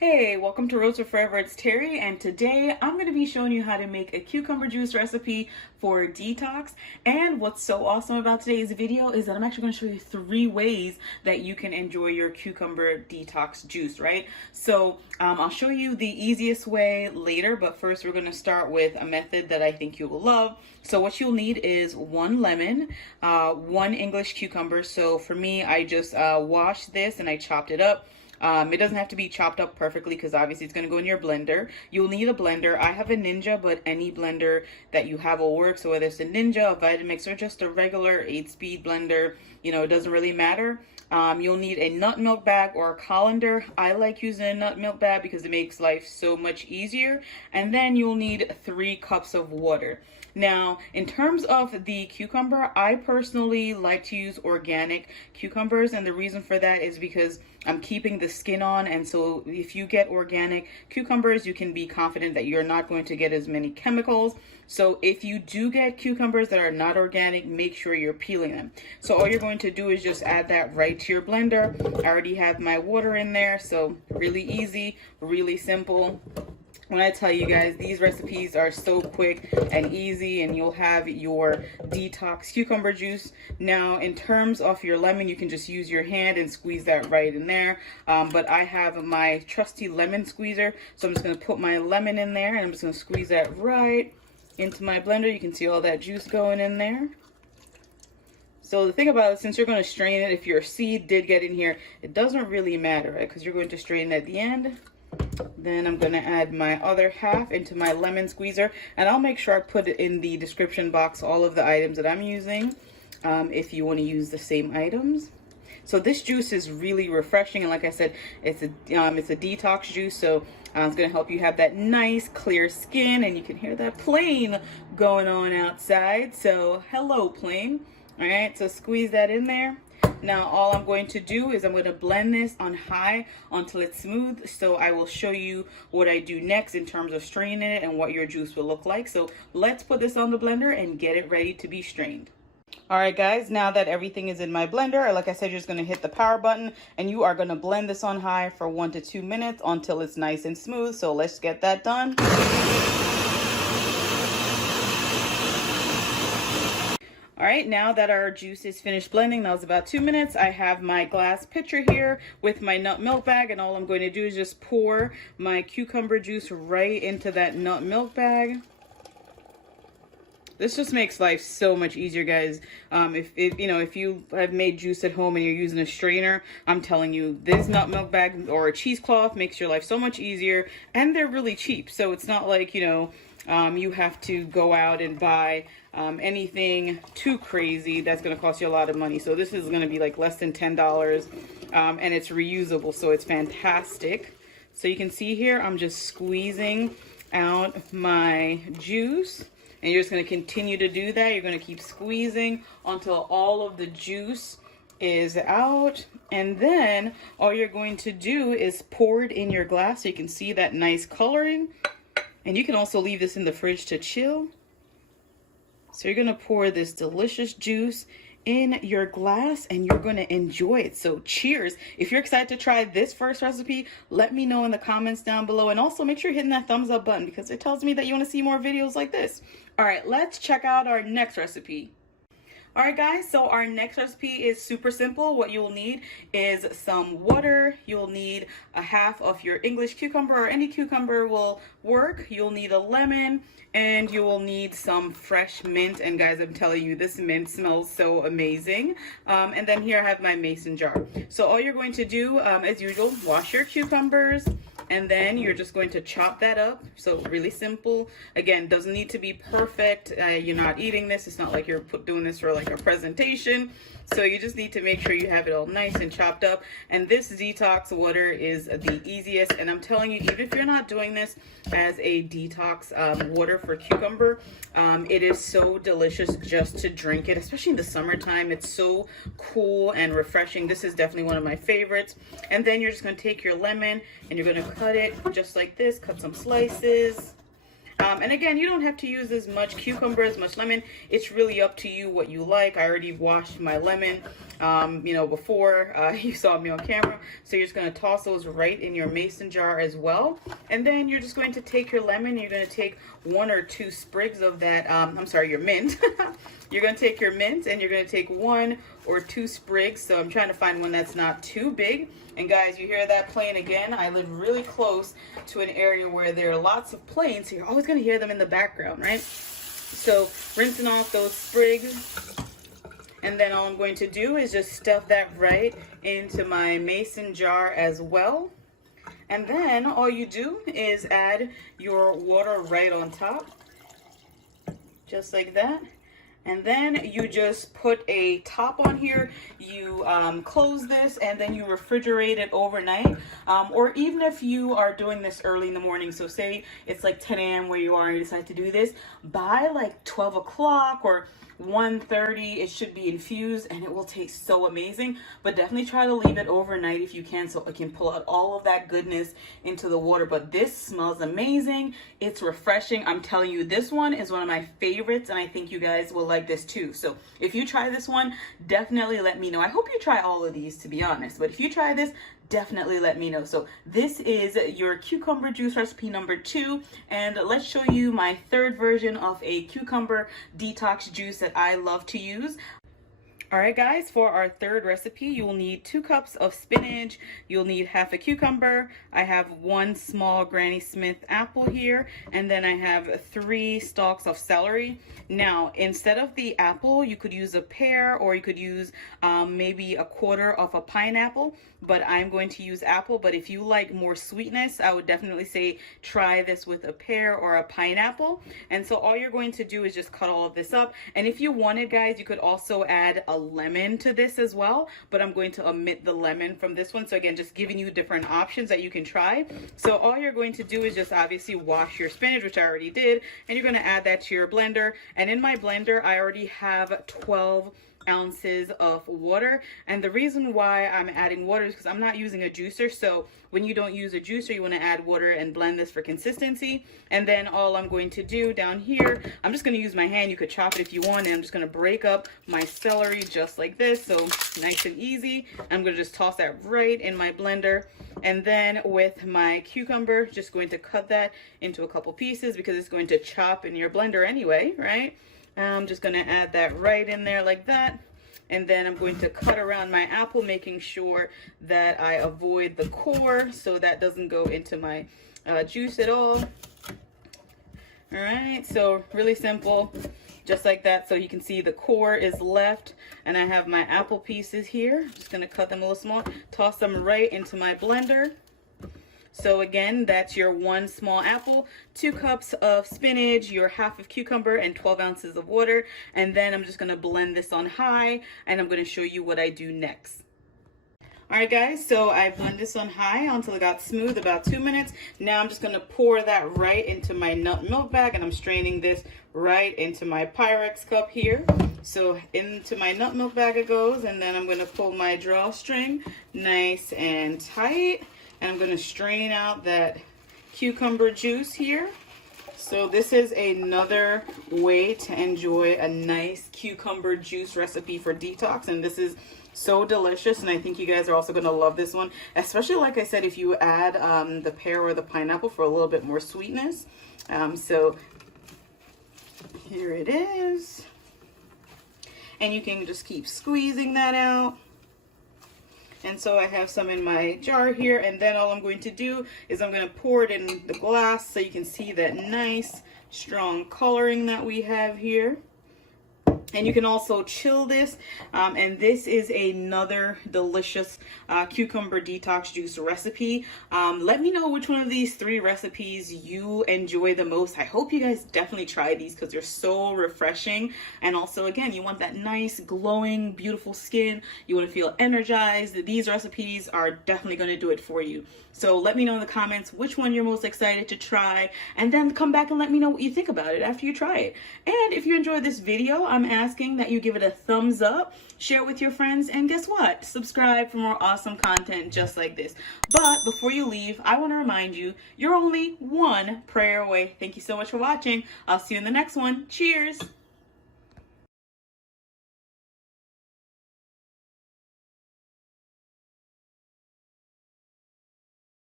Hey, welcome to Roast Forever. It's Terry, and today I'm going to be showing you how to make a cucumber juice recipe for detox. And what's so awesome about today's video is that I'm actually going to show you 3 ways that you can enjoy your cucumber detox juice, right? So I'll show you the easiest way later, but first we're going to start with a method that I think you will love. So what you'll need is 1 lemon, 1 English cucumber. So for me, I just washed this and I chopped it up. It doesn't have to be chopped up perfectly because obviously it's going to go in your blender. You'll need a blender. I have a Ninja, but any blender that you have will work. So whether it's a Ninja, a Vitamix, or just a regular 8-speed blender, it doesn't really matter. You'll need a nut milk bag or a colander. I like using a nut milk bag because it makes life so much easier. And then you'll need 3 cups of water. Now, in terms of the cucumber, I personally like to use organic cucumbers, and the reason for that is because I'm keeping the skin on, and so if you get organic cucumbers, you can be confident that you're not going to get as many chemicals. So if you do get cucumbers that are not organic, make sure you're peeling them. So all you're going to do is just add that right to your blender. I already have my water in there, so really easy, really simple. When I tell you guys, these recipes are so quick and easy, and you'll have your detox cucumber juice. Now, in terms of your lemon, you can just use your hand and squeeze that right in there. But I have my trusty lemon squeezer, so I'm just going to put my lemon in there, and I'm just going to squeeze that right into my blender. You can see all that juice going in there. So the thing about it, since you're going to strain it, if your seed did get in here, it doesn't really matter, right? Because you're going to strain it at the end. Then I'm going to add my other half into my lemon squeezer, and I'll make sure I put it in the description box, all of the items that I'm using, if you want to use the same items. So this juice is really refreshing, and like I said, it's a detox juice, so it's going to help you have that nice clear skin, and you can hear that plane going on outside. So hello, plane. All right, so squeeze that in there. Now all I'm going to do is I'm going to blend this on high until it's smooth. So I will show you what I do next in terms of straining it and what your juice will look like. So let's put this on the blender and get it ready to be strained. All right, guys, now that everything is in my blender, like I said, you're just going to hit the power button and you are going to blend this on high for 1 to 2 minutes until it's nice and smooth. So let's get that done. All right, now that our juice is finished blending, that was about 2 minutes, I have my glass pitcher here with my nut milk bag, and all I'm going to do is just pour my cucumber juice right into that nut milk bag. This just makes life so much easier, guys. If you have made juice at home and you're using a strainer, I'm telling you, this nut milk bag or a cheesecloth makes your life so much easier, and they're really cheap. So it's not like, you have to go out and buy anything too crazy that's going to cost you a lot of money. So this is going to be like less than $10, and it's reusable, so it's fantastic. So you can see here, I'm just squeezing out my juice. And you're just going to continue to do that. You're going to keep squeezing until all of the juice is out. And then all you're going to do is pour it in your glass so you can see that nice coloring. And you can also leave this in the fridge to chill. So you're going to pour this delicious juice in your glass and you're going to enjoy it. So cheers. If you're excited to try this first recipe, let me know in the comments down below, and also make sure you're hitting that thumbs up button because it tells me that you want to see more videos like this. All right, let's check out our next recipe. All right, guys, so our next recipe is super simple. What you'll need is some water. You'll need a half of your English cucumber, or any cucumber will work. You'll need a lemon, and you will need some fresh mint. And guys, I'm telling you, this mint smells so amazing. And then here I have my mason jar. So all you're going to do, as usual, wash your cucumbers, and then you're just going to chop that up. So really simple. Again, doesn't need to be perfect. You're not eating this. It's not like you're doing this for like a presentation. So you just need to make sure you have it all nice and chopped up. And this detox water is the easiest. And I'm telling you, even if you're not doing this as a detox water for cucumber, it is so delicious just to drink it, especially in the summertime. It's so cool and refreshing. This is definitely one of my favorites. And then you're just going to take your lemon and you're going to cut it just like this, cut some slices. And again, you don't have to use as much cucumber, as much lemon. It's really up to you what you like. I already washed my lemon, you know, before you saw me on camera. So you're just going to toss those right in your mason jar as well. And then you're just going to take your lemon. You're going to take 1 or 2 sprigs of that, I'm sorry, your mint. You're going to take your mint and you're going to take 1 or 2 sprigs. So I'm trying to find one that's not too big. And guys, you hear that plane again? I live really close to an area where there are lots of planes, so you're always going to hear them in the background, right? So rinsing off those sprigs. And then all I'm going to do is just stuff that right into my mason jar as well. And then all you do is add your water right on top, just like that. And then you just put a top on here, you close this, and then you refrigerate it overnight. Or even if you are doing this early in the morning, so say it's like 10 a.m. where you are and you decide to do this, by like 12 o'clock or 1:30, it should be infused and it will taste so amazing. But definitely try to leave it overnight if you can, so it can pull out all of that goodness into the water. But this smells amazing. It's refreshing. I'm telling you, this one is one of my favorites, and I think you guys will like this too. So if you try this one, definitely let me know. I hope you try all of these, to be honest, but if you try this, definitely let me know. So this is your cucumber juice recipe number 2, and let's show you my 3rd version of a cucumber detox juice that I love to use. All right, guys, for our 3rd recipe, you will need 2 cups of spinach. You'll need half a cucumber. I have 1 small Granny Smith apple here, and then I have 3 stalks of celery. Now, instead of the apple, you could use a pear, or you could use maybe a quarter of a pineapple, but I'm going to use apple. But if you like more sweetness, I would definitely say try this with a pear or a pineapple. And so all you're going to do is just cut all of this up. And if you wanted, guys, you could also add a lemon to this as well, but I'm going to omit the lemon from this one. So again, just giving you different options that you can try. So all you're going to do is just obviously wash your spinach, which I already did, and you're going to add that to your blender. And in my blender, I already have 12 ounces of water, and the reason why I'm adding water is because I'm not using a juicer. So when you don't use a juicer, you want to add water and blend this for consistency. And then all I'm going to do down here, I'm just going to use my hand. You could chop it if you want, and I'm just going to break up my celery just like this, so nice and easy. I'm going to just toss that right in my blender. And then with my cucumber, just going to cut that into a couple pieces because it's going to chop in your blender anyway, right? I'm just going to add that right in there like that. And then I'm going to cut around my apple, making sure that I avoid the core so that doesn't go into my juice at all. All right, so really simple, just like that. So you can see the core is left, and I have my apple pieces here. I'm just going to cut them a little small, toss them right into my blender. So again, that's your 1 small apple, 2 cups of spinach, your half of cucumber, and 12 ounces of water. And then I'm just going to blend this on high, and I'm going to show you what I do next. All right, guys, so I blend this on high until it got smooth, about 2 minutes. Now I'm just going to pour that right into my nut milk bag, and I'm straining this right into my Pyrex cup here. So into my nut milk bag it goes, and then I'm going to pull my drawstring nice and tight. And I'm going to strain out that cucumber juice here. So this is another way to enjoy a nice cucumber juice recipe for detox. And this is so delicious. And I think you guys are also going to love this one. Especially, like I said, if you add the pear or the pineapple for a little bit more sweetness. So here it is. And you can just keep squeezing that out. And so I have some in my jar here, and then all I'm going to do is I'm going to pour it in the glass so you can see that nice strong coloring that we have here. And you can also chill this, and this is another delicious cucumber detox juice recipe. Let me know which one of these 3 recipes you enjoy the most. I hope you guys definitely try these because they're so refreshing. And also, again, you want that nice glowing beautiful skin, you want to feel energized. These recipes are definitely going to do it for you. So let me know in the comments which one you're most excited to try, and then come back and let me know what you think about it after you try it. And if you enjoyed this video, I'm asking that you give it a thumbs up, share it with your friends, and guess what? Subscribe for more awesome content just like this. But before you leave, I want to remind you, you're only one prayer away. Thank you so much for watching. I'll see you in the next one. Cheers.